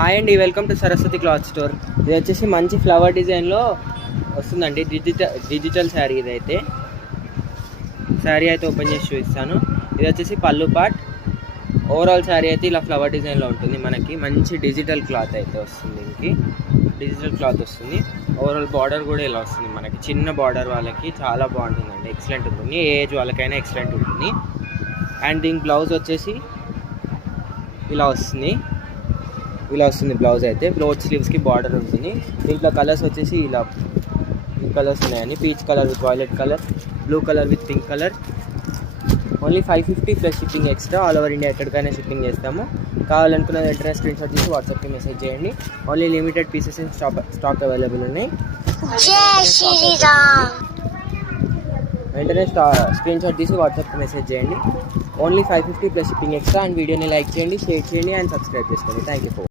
Hi అండి, welcome to Saraswati cloth store. ఇది వచ్చేసి మంచి ఫ్లవర్ డిజైన్లో వస్తుందండి. డిజిటల్ శారీ. ఇదైతే శారీ అయితే ఓపెన్ చేసి చూపిస్తాను. ఇది వచ్చేసి పళ్ళు పార్ట్. ఓవరాల్ శారీ అయితే ఇలా ఫ్లవర్ డిజైన్లో ఉంటుంది. మనకి మంచి డిజిటల్ క్లాత్ అయితే వస్తుంది. దీనికి డిజిటల్ క్లాత్ వస్తుంది. ఓవరాల్ బార్డర్ కూడా ఇలా వస్తుంది. మనకి చిన్న బార్డర్ వాళ్ళకి చాలా బాగుంటుందండి. ఎక్సలెంట్ ఉంటుంది. ఏ ఏజ్ వాళ్ళకైనా ఎక్సలెంట్ ఉంటుంది. అండ్ దీని బ్లౌజ్ వచ్చేసి ఇలా వస్తుంది. బ్లౌజ్ అయితే ఫ్లోర్ స్లీవ్స్కి బార్డర్ ఉంటుంది. దీంట్లో కలర్స్ వచ్చేసి ఇలా ఈ కలర్స్ ఉన్నాయండి. Peach colour with violet colour, blue colour with pink colour. Only 550 plus shipping extra. All over India ఎక్కడికైనా షిప్పింగ్ చేస్తాము. కావాలనుకున్న వెంటనే స్క్రీన్ షాట్ తీసి వాట్సాప్కి మెసేజ్ చేయండి. Only limited pieces in stock available ఉన్నాయి. వెంటనే స్క్రీన్ షాట్ తీసి వాట్సాప్కి మెసేజ్ చేయండి. Only 550 plus shipping extra. And వీడియోని లైక్ చేయండి, షేర్ చేయండి అండ్ సబ్స్క్రైబ్ చేసుకోండి. Thank you.